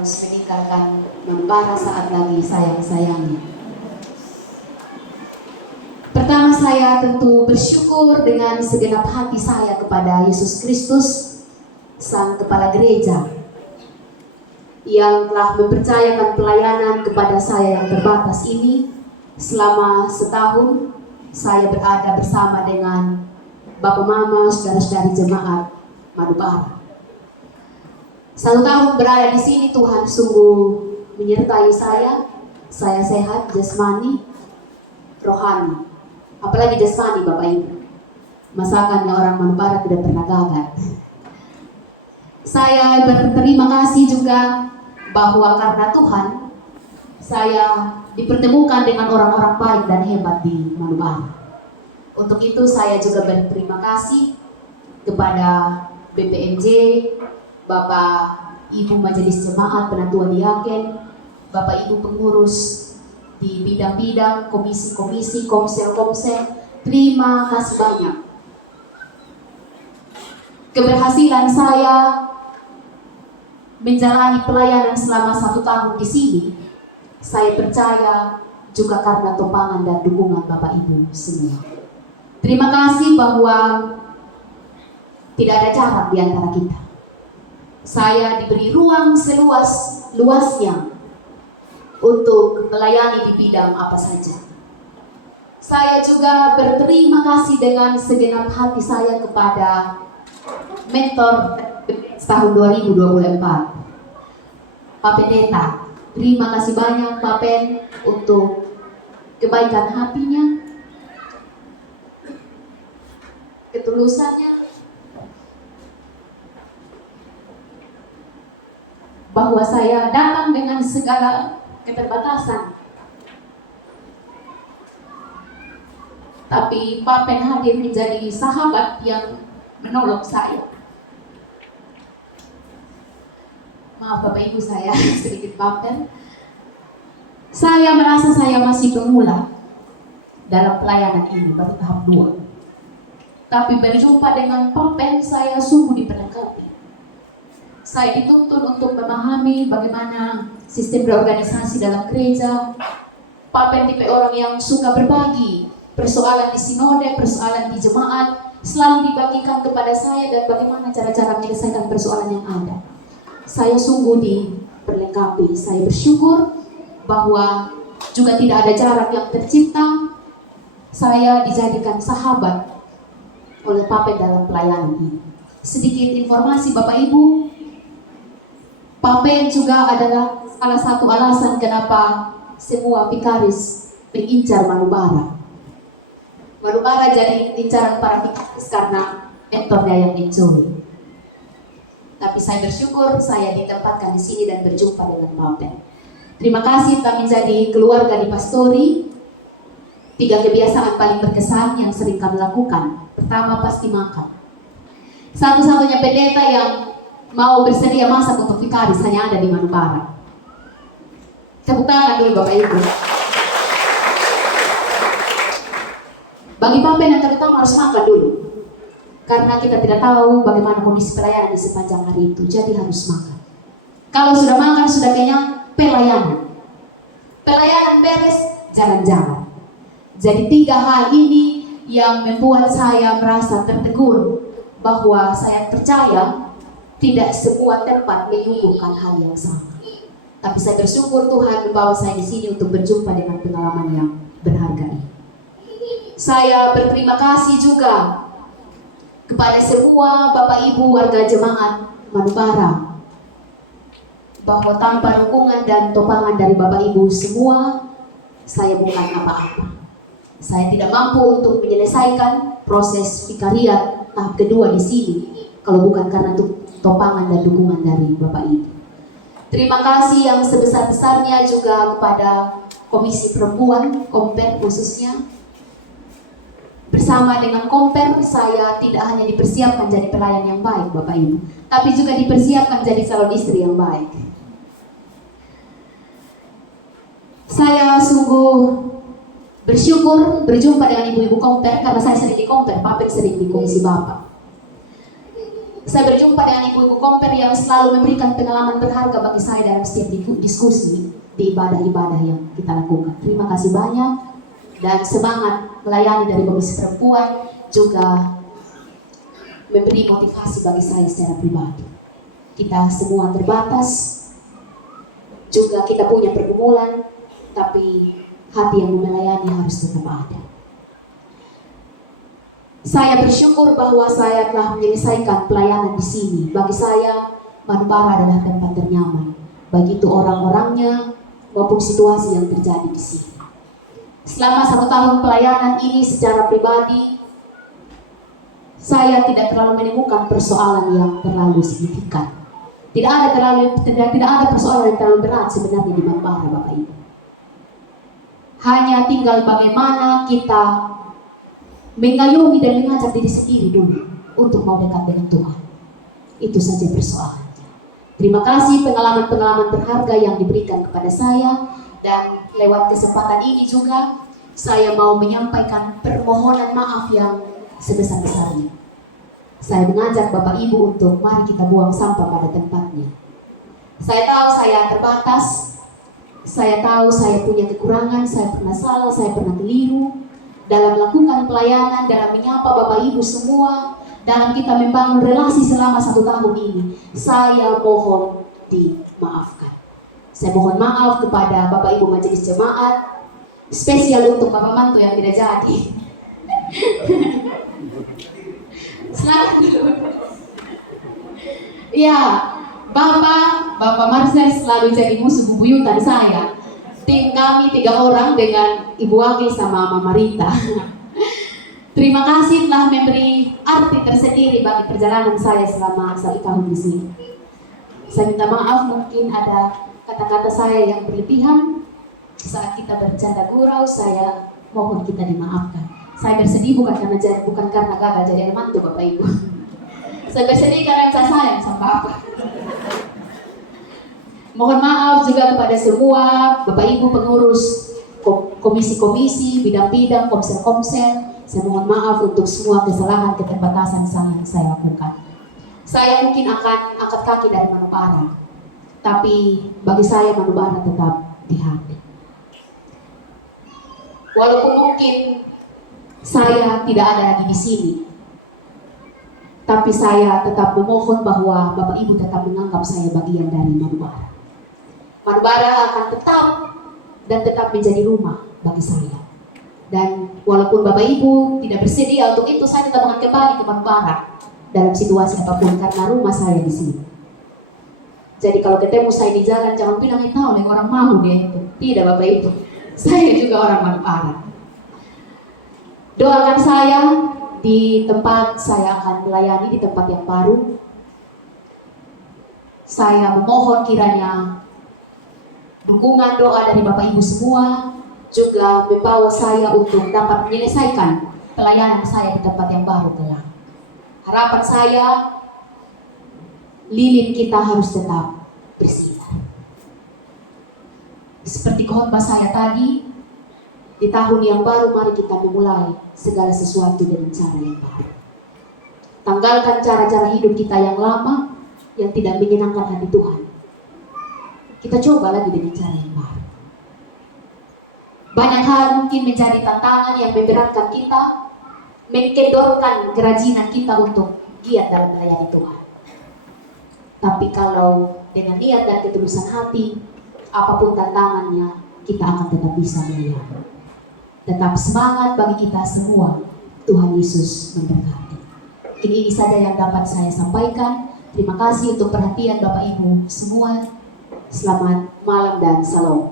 harus meninggalkan membara saat lagi sayang-sayangnya. Pertama, saya tentu bersyukur dengan segenap hati saya kepada Yesus Kristus, Sang Kepala Gereja, yang telah mempercayakan pelayanan kepada saya yang terbatas ini. Selama setahun saya berada bersama dengan Bapak Mama, saudara-saudari jemaat Madubara. 1 tahun berada di sini, Tuhan sungguh menyertai saya. Saya sehat jasmani, rohani, apalagi jasmani, Bapak Ibu. Masakannya orang Madubara tidak pernah gagal. Saya berterima kasih juga bahwa karena Tuhan, saya dipertemukan dengan orang-orang baik dan hebat di Madubara. Untuk itu saya juga berterima kasih kepada BPMJ, Bapak Ibu Majelis Jemaat, Penatua Diaken, Bapak Ibu pengurus di bidang-bidang, komisi-komisi, komsel-komsel. Terima kasih banyak. Keberhasilan saya menjalani pelayanan selama 1 tahun di sini, saya percaya juga karena topangan dan dukungan Bapak Ibu semua. Terima kasih bahwa tidak ada jarak di antara kita. Saya diberi ruang seluas-luasnya untuk melayani di bidang apa saja. Saya juga berterima kasih dengan segenap hati saya kepada mentor tahun 2024, Pak Pendeta. Terima kasih banyak Pak Pen untuk kebaikan hatinya, ketulusannya, bahwa saya datang dengan segala keterbatasan, tapi Pak Pen hadir menjadi sahabat yang menolong saya. Maaf Bapak Ibu, saya sedikit baper. Saya merasa saya masih pemula dalam pelayanan ini, baru tahap 2. Tapi berjumpa dengan Pak Pen, saya sungguh diperlengkapi. Saya dituntun untuk memahami bagaimana sistem berorganisasi dalam gereja. Pak Pen tipe orang yang suka berbagi. Persoalan di sinode, persoalan di jemaat selalu dibagikan kepada saya dan bagaimana cara-cara menyelesaikan persoalan yang ada. Saya sungguh diperlengkapi. Saya bersyukur bahwa juga tidak ada jarak yang tercipta. Saya dijadikan sahabat oleh Pak Pen dalam pelayanan ini. Sedikit informasi Bapak Ibu, Pak Pen juga adalah salah satu alasan kenapa semua vikaris mengincar Madubara. Madubara jadi incaran para vikaris karena mentornya yang enjoy. Tapi saya bersyukur saya ditempatkan di sini dan berjumpa dengan Pak Pen. Terima kasih telah menjadi keluarga di Pastori. 3 kebiasaan paling berkesan yang sering kami lakukan. Pertama, pasti makan. Satu-satunya pendeta yang mau bersedia masak untuk vikaris hanya ada di Madubara. Tepuk tangan dulu Bapak Ibu. Bagi Pak Pen yang terutama harus makan dulu. Karena kita tidak tahu bagaimana kondisi pelayanan di sepanjang hari itu, jadi harus makan. Kalau sudah makan, sudah kenyang, pelayanan. Pelayanan beres, jalan-jalan. Jadi 3 hal ini yang membuat saya merasa tertegun bahwa saya percaya tidak semua tempat menyuguhkan hal yang sama. Tapi saya bersyukur Tuhan membawa saya di sini untuk berjumpa dengan pengalaman yang berharga ini. Saya berterima kasih juga kepada semua Bapak Ibu warga jemaat Madubara, bahwa tanpa dukungan dan topangan dari Bapak Ibu semua, saya bukan apa-apa. Saya tidak mampu untuk menyelesaikan proses vikariat tahap kedua di sini kalau bukan karena topangan dan dukungan dari Bapak Ibu. Terima kasih yang sebesar-besarnya juga kepada Komisi Perempuan, Komper khususnya. Bersama dengan Komper, saya tidak hanya dipersiapkan jadi pelayan yang baik Bapak Ibu, tapi juga dipersiapkan jadi calon istri yang baik. Saya sungguh bersyukur berjumpa dengan ibu-ibu Komper karena saya sering di Komper, Pak Pen sering di Komisi Bapak. Saya berjumpa dengan ibu-ibu komper yang selalu memberikan pengalaman berharga bagi saya dalam setiap diskusi di ibadah-ibadah yang kita lakukan. Terima kasih banyak dan semangat melayani dari Komisi Perempuan juga memberi motivasi bagi saya secara pribadi. Kita semua terbatas, juga kita punya pergumulan, tapi hati yang melayani harus tetap ada. Saya bersyukur bahwa saya telah menyelesaikan pelayanan di sini. Bagi saya, Manubara adalah tempat ternyaman, baik itu orang-orangnya maupun situasi yang terjadi di sini. Selama 1 tahun pelayanan ini secara pribadi, saya tidak terlalu menemukan persoalan yang terlalu signifikan. Tidak ada persoalan yang terlalu berat sebenarnya di Manubara, Bapak Ibu. Hanya tinggal bagaimana kita mengayomi dan mengajak diri sendiri dulu untuk mau dekat dengan Tuhan. Itu saja persoalannya. Terima kasih pengalaman-pengalaman berharga yang diberikan kepada saya, dan lewat kesempatan ini juga saya mau menyampaikan permohonan maaf yang sebesar-besarnya. Saya mengajak Bapak Ibu untuk mari kita buang sampah pada tempatnya. Saya tahu saya terbatas, saya tahu saya punya kekurangan, saya pernah salah, saya pernah keliru dalam melakukan pelayanan, dalam menyapa Bapak Ibu semua, dalam kita membangun relasi selama 1 tahun ini. Saya mohon dimaafkan. Saya mohon maaf kepada Bapak Ibu Majelis Jemaat, spesial untuk Bapak Manto yang tidak jadi. Selamat dulu. Ya, Bapak Marcel selalu jadi musuh bubuyutan saya. Tim kami 3 orang dengan Ibu Wakil sama Mama Rita. Terima kasih telah memberi arti tersendiri bagi perjalanan saya selama 1 tahun di sini. Saya minta maaf mungkin ada kata-kata saya yang berlebihan saat kita bercanda gurau. Saya mohon kita dimaafkan. Saya bersedih bukan karena gagal jadi mantu, Bapak Ibu. Saya bersedih karena saya sayang sama Bapak. Mohon maaf juga kepada semua Bapak Ibu pengurus komisi-komisi, bidang-bidang, komsel-komsel. Saya mohon maaf untuk semua kesalahan, keterbatasan yang saya lakukan. Saya mungkin akan angkat kaki dari Manubara, tapi bagi saya Manubara tetap di hati. Walaupun mungkin saya tidak ada lagi di sini, tapi saya tetap memohon bahwa Bapak Ibu tetap menganggap saya bagian dari Manubara. Manubara akan tetap menjadi rumah bagi saya. Dan walaupun Bapak Ibu tidak bersedia untuk itu, saya tetap akan kembali ke Manubara dalam situasi apapun karena rumah saya di sini. Jadi kalau ketemu saya di jalan, jangan bilang tahu oleh orang mau deh itu. Tidak, Bapak Ibu, saya juga orang Manubara. Doakan saya di tempat saya akan melayani, di tempat yang baru. Saya memohon kiranya dukungan doa dari Bapak Ibu semua juga membawa saya untuk dapat menyelesaikan pelayanan saya di tempat yang baru kelak. Harapan saya, lilin kita harus tetap bersinar. Seperti khotbah saya tadi, di tahun yang baru mari kita memulai segala sesuatu dengan cara yang baru. Tanggalkan cara-cara hidup kita yang lama, yang tidak menyenangkan hati Tuhan. Kita coba lagi dengan cara yang baru. Banyak hal mungkin menjadi tantangan yang memberatkan kita, mengkendorkan kerajinan kita untuk giat dalam melayani Tuhan. Tapi kalau dengan niat dan ketulusan hati, apapun tantangannya, kita akan tetap bisa melayani. Tetap semangat bagi kita semua. Tuhan Yesus memberkati. Mungkin ini saja yang dapat saya sampaikan. Terima kasih untuk perhatian Bapak Ibu semua. Selamat malam dan salam.